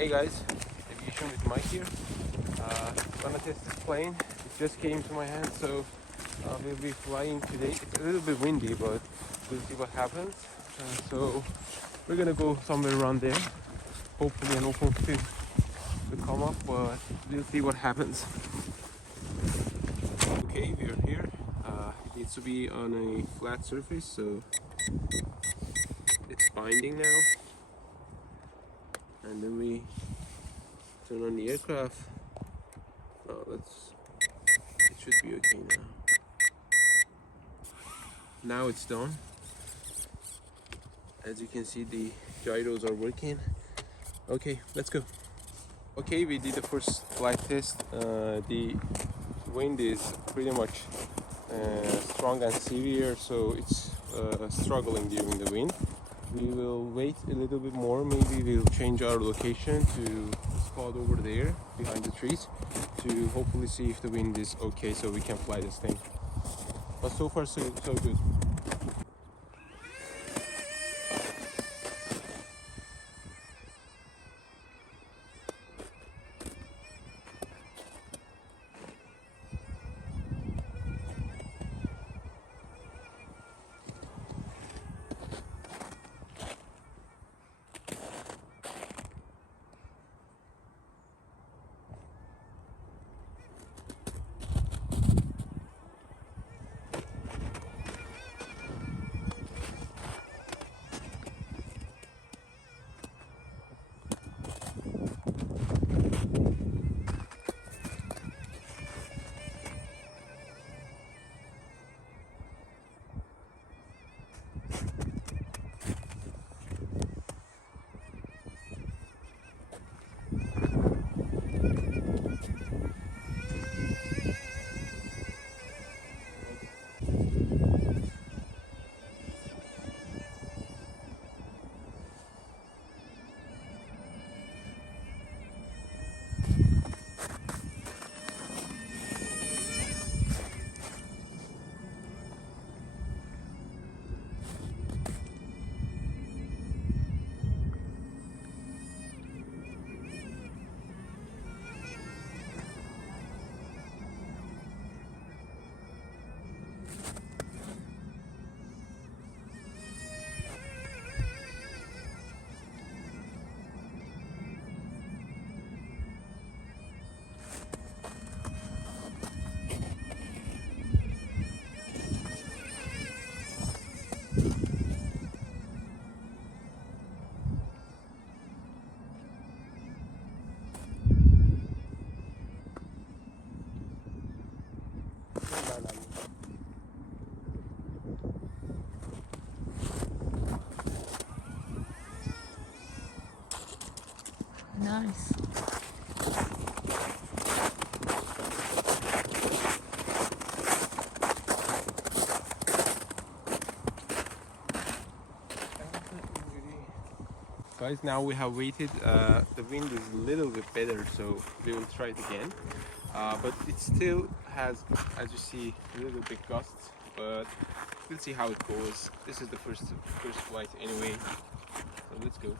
Hey guys, aviation with Mike here. Gonna test this plane. It just came to my hand, so we'll be flying today. It's a little bit windy, but we'll see what happens. So we're gonna go somewhere around there. Hopefully an open field will come up, but we'll see what happens. Okay, we are here. It needs to be on a flat surface, so it's binding now. And then we turn on the aircraft. Oh, it should be okay now. Now it's done. As you can see, the gyros are working. Okay, let's go. Okay, we did the first flight test. The wind is pretty much strong and severe, so it's struggling during the wind. We will wait a little bit more. Maybe we'll change our location to a spot over there behind the trees to hopefully see if the wind is okay so we can fly this thing. But so far so good. Nice. Guys, now we have waited. The wind is a little bit better, so we will try it again. But it still has, as you see, a little bit gusts. But we'll see how it goes. This is the first flight anyway, so let's go.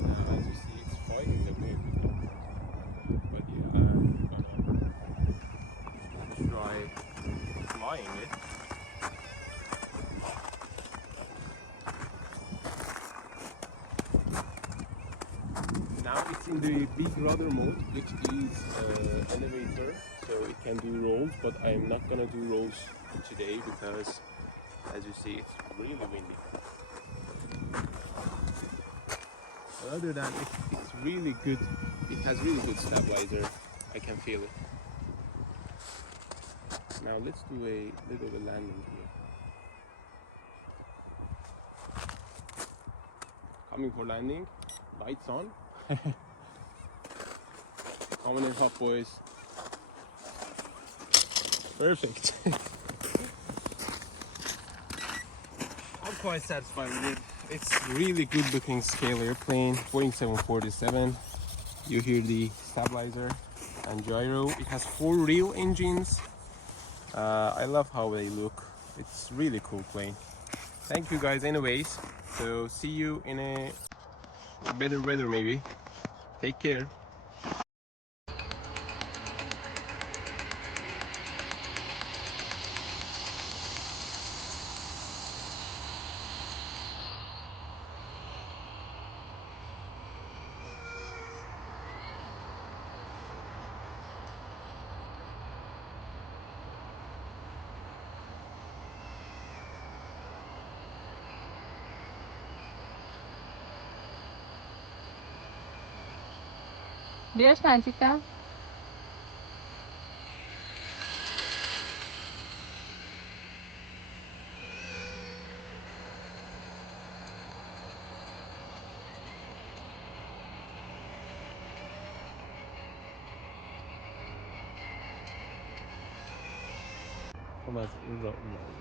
Now, as you see, it's fighting the wind. But yeah, I'm gonna try flying it. Now it's in the big rudder mode, which is elevator, so it can do rolls, but I'm not gonna do rolls today because, as you see, it's really windy. But other than that, it's really good. It has really good stabilizer. I can feel it. Now let's do a little bit landing here. Coming for landing. Lights on. Coming in hot, boys. Perfect. I'm quite satisfied with it. It's really good looking scale airplane. Boeing 747. You hear the stabilizer and gyro. It has 4 real engines. I love how they look. It's really cool plane. Thank you guys anyways. So see you in a better weather maybe. Take care. Wiesz, Nancyka? خب از این راه اون ور.